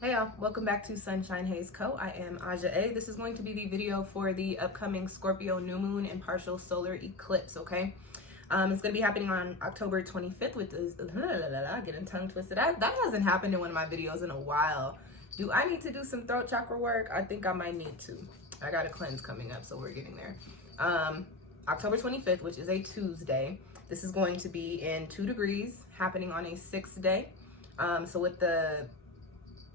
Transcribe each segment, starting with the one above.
Hey y'all, welcome back to SunshinehazeCo. I am AUJHA. This is going to be the video for the upcoming Scorpio new moon and partial solar eclipse, okay? It's going to be happening on October 25th with this, getting tongue twisted. That hasn't happened in one of my videos in a while. Do I need to do some throat chakra work? I think I might need to. I got a cleanse coming up, so we're getting there. October 25th, which is a Tuesday. This is going to be in 2 degrees, happening on a 6th day. So with the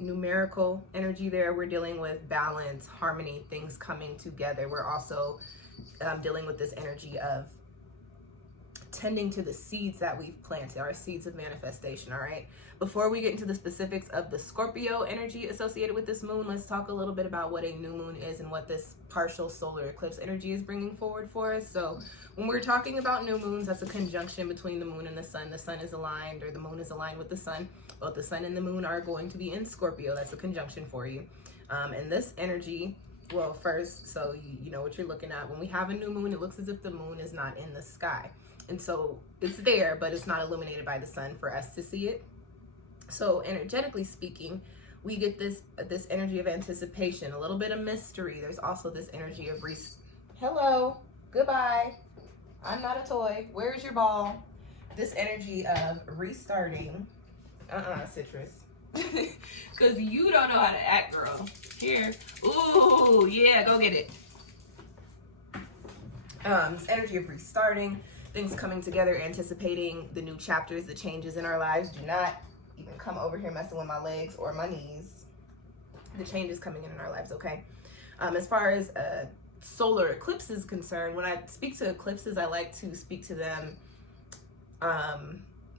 numerical energy there, we're dealing with balance, harmony, things coming together. We're also dealing with this energy of tending to the seeds that we've planted, our seeds of manifestation. All right, before we get into the specifics of the Scorpio energy associated with this moon, let's talk a little bit about what a new moon is and what this partial solar eclipse energy is bringing forward for us. So when we're talking about new moons, that's a conjunction between the moon and the sun. The sun is aligned, or the moon is aligned with the sun. Both the sun and the moon are going to be in Scorpio. That's a conjunction for you. And this energy, well, first, so you know what you're looking at. When we have a new moon, it looks as if the moon is not in the sky. And so it's there, but it's not illuminated by the sun for us to see it. So energetically speaking, we get this energy of anticipation, a little bit of mystery. There's also this energy of hello, goodbye. I'm not a toy. Where's your ball? This energy of restarting. Citrus. Because you don't know how to act, girl. Here. Ooh, yeah, go get it. This energy of restarting, things coming together, anticipating the new chapters, the changes in our lives. Do not even come over here messing with my legs or my knees. The changes coming in our lives, okay? As far as solar eclipse is concerned, when I speak to eclipses, I like to speak to them.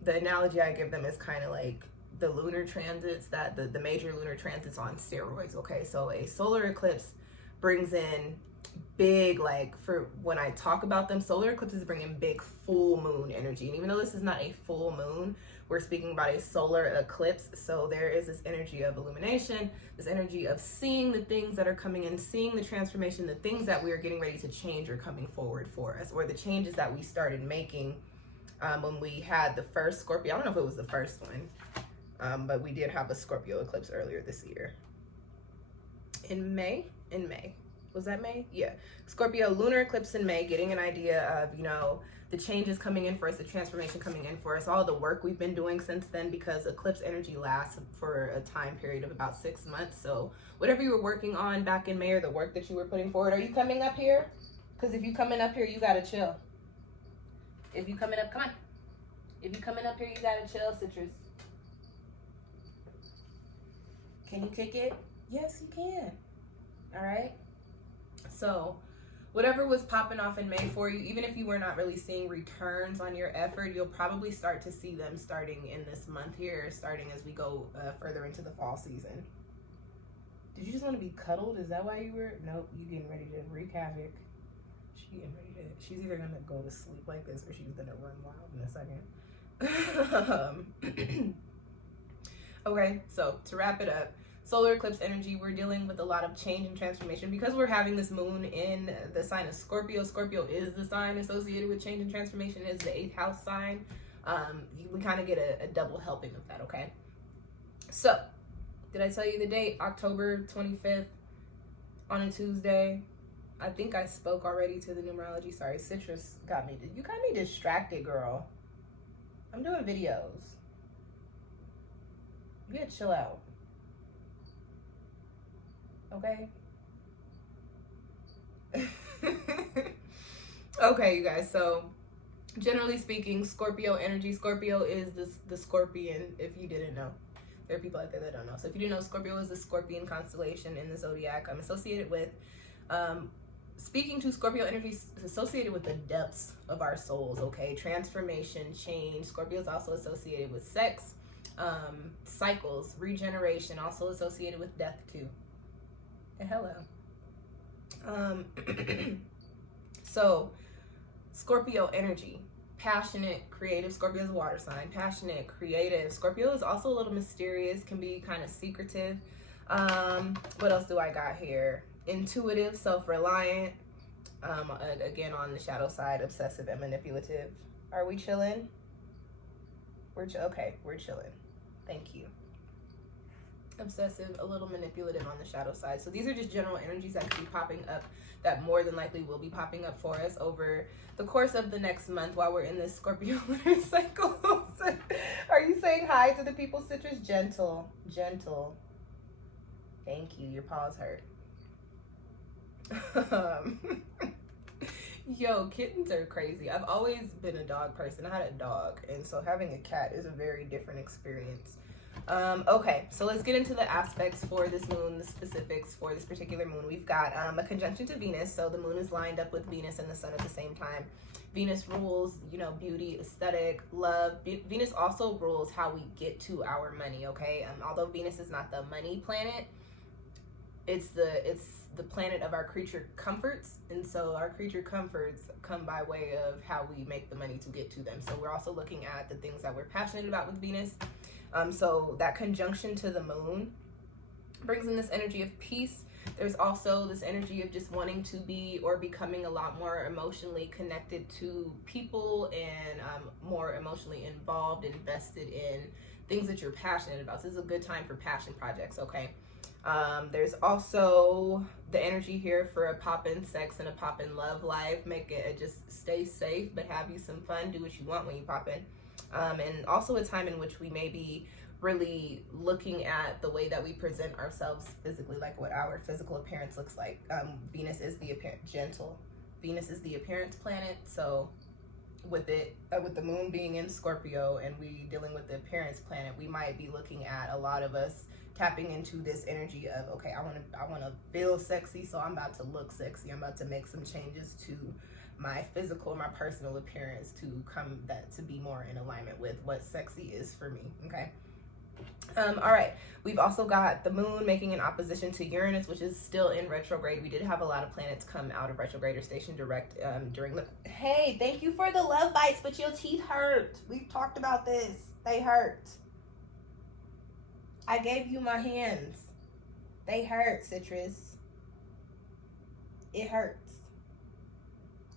The analogy I give them is kind of like the lunar transits, that the major lunar transits on steroids, okay? So a solar eclipse brings in big, like, for when I talk about them, solar eclipses bring in big full moon energy. And even though this is not a full moon, we're speaking about a solar eclipse. So there is this energy of illumination, this energy of seeing the things that are coming in, seeing the transformation, the things that we are getting ready to change are coming forward for us, or the changes that we started making when we had the first Scorpio. I don't know if it was the first one, but we did have a Scorpio eclipse earlier this year. In May. Was that May? Yeah. Scorpio lunar eclipse in May, getting an idea of, you know, the changes coming in for us, the transformation coming in for us, all the work we've been doing since then, because eclipse energy lasts for a time period of about 6 months. So whatever you were working on back in May, or the work that you were putting forward, are you coming up here? Because if you coming up here, you got to chill. If you coming up, come on. If you coming up here, you got to chill, Citrus. Can you kick it? Yes, you can. All right. So whatever was popping off in May for you, even if you were not really seeing returns on your effort, you'll probably start to see them starting in this month here, starting as we go further into the fall season. Did you just want to be cuddled? Is that why you were? Nope, you getting ready to wreak havoc. She's either going to go to sleep like this, or she's going to run wild in a second. Okay, so to wrap it up, solar eclipse energy, we're dealing with a lot of change and transformation because we're having this moon in the sign of Scorpio. Scorpio is the sign associated with change and transformation, is the 8th house sign. We kind of get a double helping of that, okay? So, did I tell you the date? October 25th on a Tuesday. I think I spoke already to the numerology. Sorry, Citrus got me. You got me distracted, girl. I'm doing videos. You gotta chill out. Okay? Okay, you guys, so generally speaking, Scorpio energy. Scorpio is the scorpion, if you didn't know. There are people out there that don't know. So if you didn't know, Scorpio is the scorpion constellation in the zodiac. I'm associated with, speaking to Scorpio energy is associated with the depths of our souls, okay? Transformation, change. Scorpio is also associated with sex, cycles, regeneration, also associated with death too. And hello. So Scorpio energy, passionate, creative. Scorpio is a water sign. Passionate, creative. Scorpio is also a little mysterious, can be kind of secretive. What else do I got here? Intuitive, self-reliant. Again, on the shadow side, obsessive and manipulative. Are we chilling? Okay, we're chilling. Thank you. obsessive, a little manipulative on the shadow side. So these are just general energies that could be popping up, that more than likely will be popping up for us over the course of the next month while we're in this Scorpio lunar cycle. Are you saying hi to the people, Citrus? Gentle, gentle. Thank you. Your paws hurt. Yo, kittens are crazy. I've always been a dog person. I had a dog, and so having a cat is a very different experience. Okay, so let's get into the aspects for this moon, the specifics for this particular moon. We've got a conjunction to Venus, so the moon is lined up with Venus and the sun at the same time. Venus rules, you know, beauty, aesthetic, love. Venus also rules how we get to our money, okay? Although Venus is not the money planet, it's the planet of our creature comforts, and so our creature comforts come by way of how we make the money to get to them. So we're also looking at the things that we're passionate about with Venus. So that conjunction to the moon brings in this energy of peace. There's also this energy of just wanting to be or becoming a lot more emotionally connected to people and more emotionally involved, invested in things that you're passionate about. So this is a good time for passion projects, okay? There's also the energy here for a pop-in sex and a pop-in love life. Make it just stay safe, but have you some fun. Do what you want when you pop in. And also a time in which we may be really looking at the way that we present ourselves physically, like what our physical appearance looks like. Venus is the gentle. Venus is the appearance planet. So with it, with the moon being in Scorpio and we dealing with the appearance planet, we might be looking at a lot of us tapping into this energy of, okay, I want to feel sexy, so I'm about to look sexy. I'm about to make some changes to my physical, my personal appearance to be more in alignment with what sexy is for me, okay? All right, we've also got the moon making an opposition to Uranus, which is still in retrograde. We did have a lot of planets come out of retrograde or station direct during the... Hey, thank you for the love bites, but your teeth hurt. We've talked about this. They hurt. I gave you my hands. They hurt, Citrus. It hurts.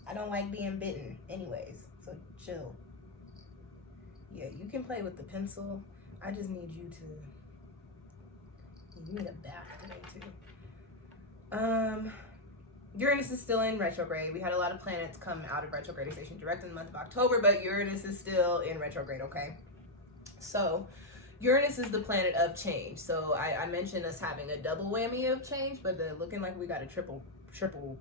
I don't like being bitten anyways, so chill. Yeah, you can play with the pencil. I just need you need a bath today too. Uranus is still in retrograde. We had a lot of planets come out of retrograde station direct in the month of October, but Uranus is still in retrograde, okay? So Uranus is the planet of change. So I mentioned us having a double whammy of change, but looking like we got a triple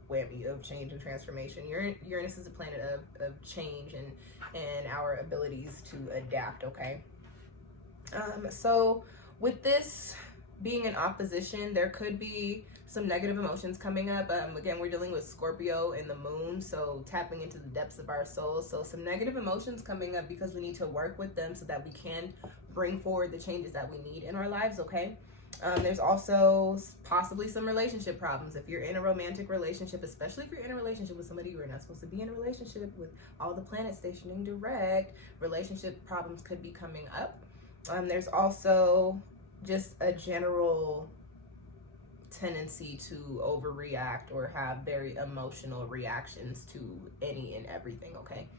whammy of change and transformation. Uranus is a planet of change and our abilities to adapt, okay? So with this being in opposition, there could be some negative emotions coming up. Again, we're dealing with Scorpio and the moon, so tapping into the depths of our souls. So some negative emotions coming up because we need to work with them so that we can bring forward the changes that we need in our lives, okay? There's also possibly some relationship problems. If you're in a romantic relationship, especially if you're in a relationship with somebody you're not supposed to be in a relationship with, all the planets stationing direct, relationship problems could be coming up. There's also just a general tendency to overreact or have very emotional reactions to any and everything, okay?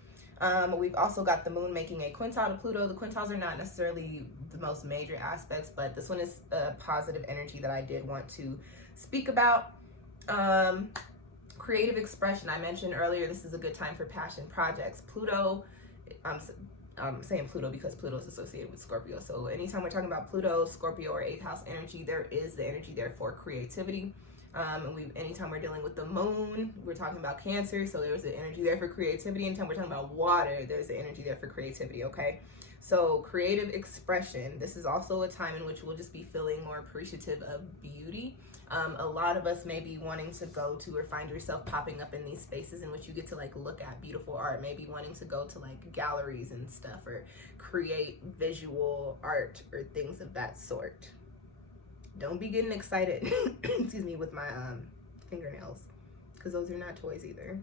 We've also got the moon making a quintile to Pluto. The quintiles are not necessarily the most major aspects, but this one is a positive energy that I did want to speak about. Creative expression. I mentioned earlier, this is a good time for passion projects. Pluto, I'm saying Pluto because Pluto is associated with Scorpio. So anytime we're talking about Pluto, Scorpio, or 8th house energy, there is the energy there for creativity. Anytime we're dealing with the moon, we're talking about Cancer, so there's the energy there for creativity. Anytime we're talking about water, there's the energy there for creativity, okay? So creative expression, this is also a time in which we'll just be feeling more appreciative of beauty. A lot of us may be wanting to go to or find yourself popping up in these spaces in which you get to like look at beautiful art, maybe wanting to go to like galleries and stuff or create visual art or things of that sort. Don't be getting excited, excuse me, with my fingernails, because those are not toys either.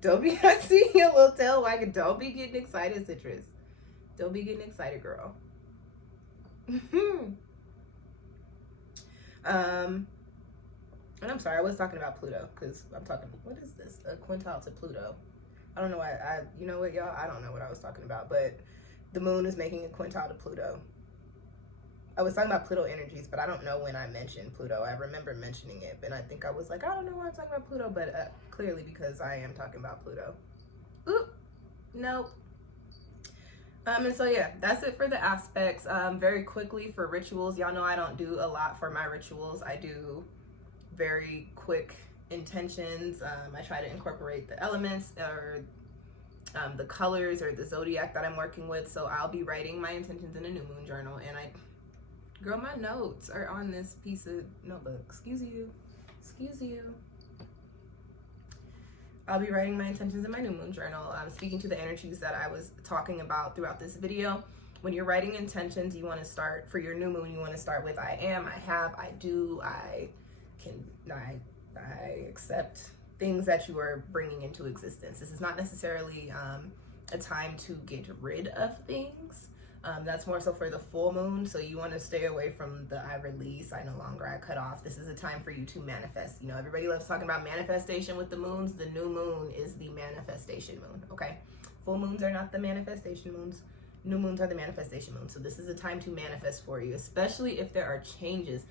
Don't be, I see your little tail wagging. Don't be getting excited, Citrus. Don't be getting excited, girl. And I'm sorry, I was talking about Pluto, because I'm talking, what is this? A quintile to Pluto. I don't know why, you know what, y'all? I don't know what I was talking about, but the moon is making a quintile to Pluto. I was talking about Pluto energies, but I don't know when I mentioned Pluto. I remember mentioning it, and I think I was like, I don't know why I'm talking about Pluto, but clearly because I am talking about Pluto. Oop, nope. And so yeah, that's it for the aspects. Very quickly for rituals, y'all know I don't do a lot for my rituals. I do very quick intentions. I try to incorporate the elements or the colors or the zodiac that I'm working with. So I'll be writing my intentions in a new moon journal, and girl, my notes are on this piece of notebook. Excuse you. I'll be writing my intentions in my new moon journal. Speaking to the energies that I was talking about throughout this video. When you're writing intentions, you want to start, for your new moon, you want to start with I am, I have, I do, I can, I accept things that you are bringing into existence. This is not necessarily a time to get rid of things. That's more so for the full moon. So you want to stay away from the I release, I no longer, I cut off. This is a time for you to manifest. You know, everybody loves talking about manifestation with the moons. The new moon is the manifestation moon, okay? Full moons are not the manifestation moons. New moons are the manifestation moons. So this is a time to manifest for you, especially if there are changes.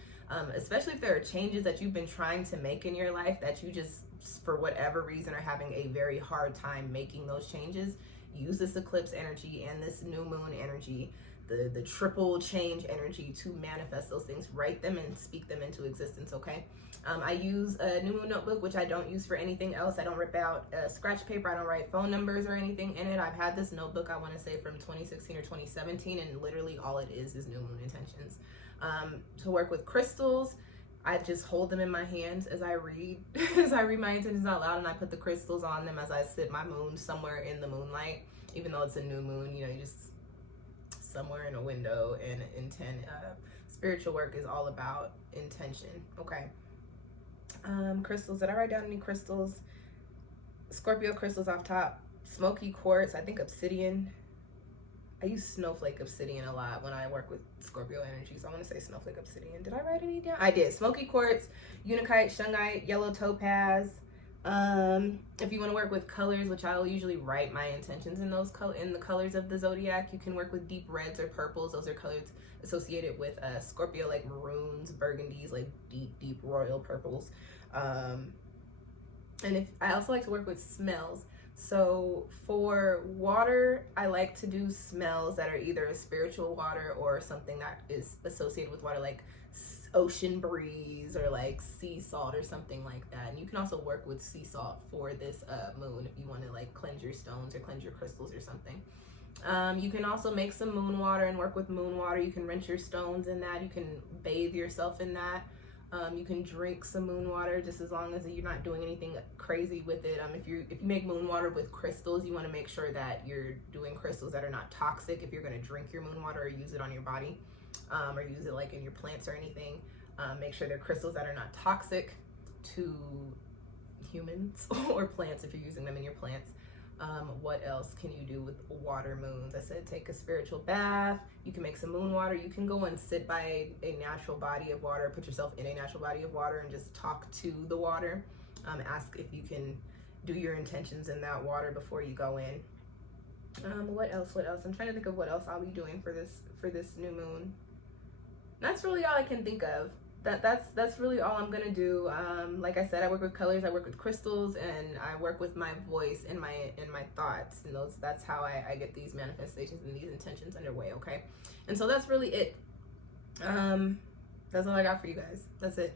Especially if there are changes that you've been trying to make in your life that you just, for whatever reason, are having a very hard time making those changes. Use this eclipse energy and this new moon energy, the triple change energy, to manifest those things. Write them and speak them into existence, okay? I use a new moon notebook, which I don't use for anything else. I don't rip out scratch paper. I don't write phone numbers or anything in it. I've had this notebook, I want to say, from 2016 or 2017, and literally all it is new moon intentions. To work with crystals, I just hold them in my hands as I read my intentions out loud, and I put the crystals on them as I sit my moon somewhere in the moonlight. Even though it's a new moon, you know, you just somewhere in a window and intend. Spiritual work is all about intention, okay? Crystals, did I write down any crystals? Scorpio crystals off top, smoky quartz, I think obsidian. I use snowflake obsidian a lot when I work with Scorpio energy, so I want to say snowflake obsidian. Did I write any down? I did. Smoky quartz, unakite, shungite, yellow topaz. If you want to work with colors, which I will usually write my intentions in those in the colors of the zodiac, you can work with deep reds or purples. Those are colors associated with Scorpio, like maroons, burgundies, like deep royal purples. And if I also like to work with smells. So for water, I like to do smells that are either a spiritual water or something that is associated with water, like ocean breeze or like sea salt or something like that. And you can also work with sea salt for this moon if you want to like cleanse your stones or cleanse your crystals or something. You can also make some moon water and work with moon water. You can rinse your stones in that. You can bathe yourself in that. You can drink some moon water, just as long as you're not doing anything crazy with it. If you make moon water with crystals, you want to make sure that you're doing crystals that are not toxic. If you're going to drink your moon water or use it on your body, or use it like in your plants or anything, make sure they're crystals that are not toxic to humans or plants if you're using them in your plants. What else can you do with water moons? I said take a spiritual bath. You can make some moon water. You can go and sit by a natural body of water, put yourself in a natural body of water and just talk to the water. Ask if you can do your intentions in that water before you go in. What else? I'm trying to think of what else I'll be doing for this new moon. That's really all I can think of. That's really all I'm gonna do. Like I said, I work with colors, I work with crystals, and I work with my voice and my thoughts, and that's how I get these manifestations and these intentions underway, okay? And so that's really it. That's all I got for you guys. That's it.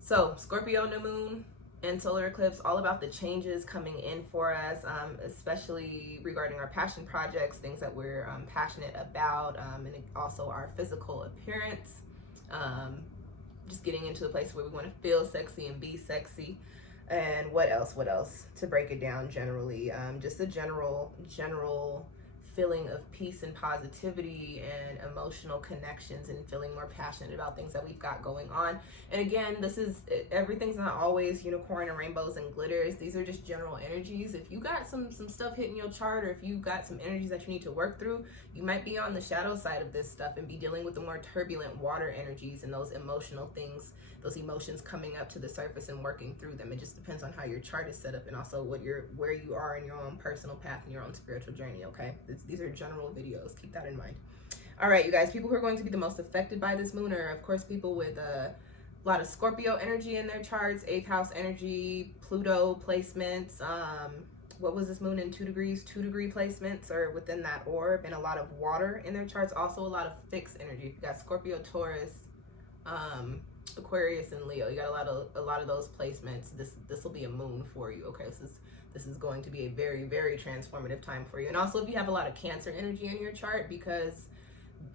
So Scorpio new moon and solar eclipse, all about the changes coming in for us, especially regarding our passion projects, things that we're passionate about, and also our physical appearance. Just getting into a place where we want to feel sexy and be sexy. And what else to break it down generally? Just a general feeling of peace and positivity and emotional connections and feeling more passionate about things that we've got going on. And again, everything's not always unicorn and rainbows and glitters. These are just general energies. If you got some stuff hitting your chart, or if you got some energies that you need to work through, you might be on the shadow side of this stuff and be dealing with the more turbulent water energies and those emotional things, those emotions coming up to the surface and working through them. It just depends on how your chart is set up and also where you are in your own personal path and your own spiritual journey, okay? These are general videos. Keep that in mind. All right, you guys, people who are going to be the most affected by this moon are, of course, people with a lot of Scorpio energy in their charts, 8th house energy, Pluto placements. What was this moon in 2 degrees? 2-degree placements are within that orb, and a lot of water in their charts. Also, a lot of fixed energy. You got Scorpio, Taurus, Aquarius, and Leo. You got a lot of those placements. This will be a moon for you. Okay, this is going to be a very, very transformative time for you. And also, if you have a lot of Cancer energy in your chart, because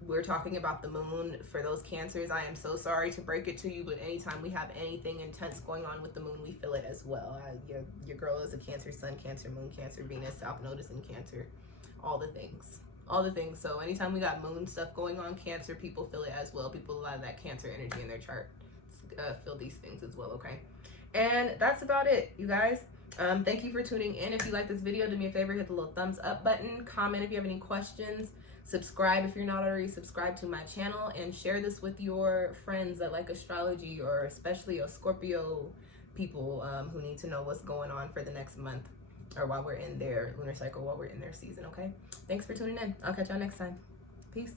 we're talking about the moon, for those Cancers, I am so sorry to break it to you, but anytime we have anything intense going on with the moon, we feel it as well. Your girl is a Cancer sun, Cancer moon, Cancer Venus, South Node in Cancer, all the things. So anytime we got moon stuff going on, Cancer people feel it as well. People with a lot of that Cancer energy in their chart feel these things as well. Okay, and that's about it, you guys. Thank you for tuning in. If you like this video, do me a favor, hit the little thumbs up button, comment if you have any questions, subscribe if you're not already subscribed to my channel, and share this with your friends that like astrology, or especially a Scorpio people who need to know what's going on for the next month, or while we're in their lunar cycle, while we're in their season. Okay, thanks for tuning in. I'll catch y'all next time. Peace.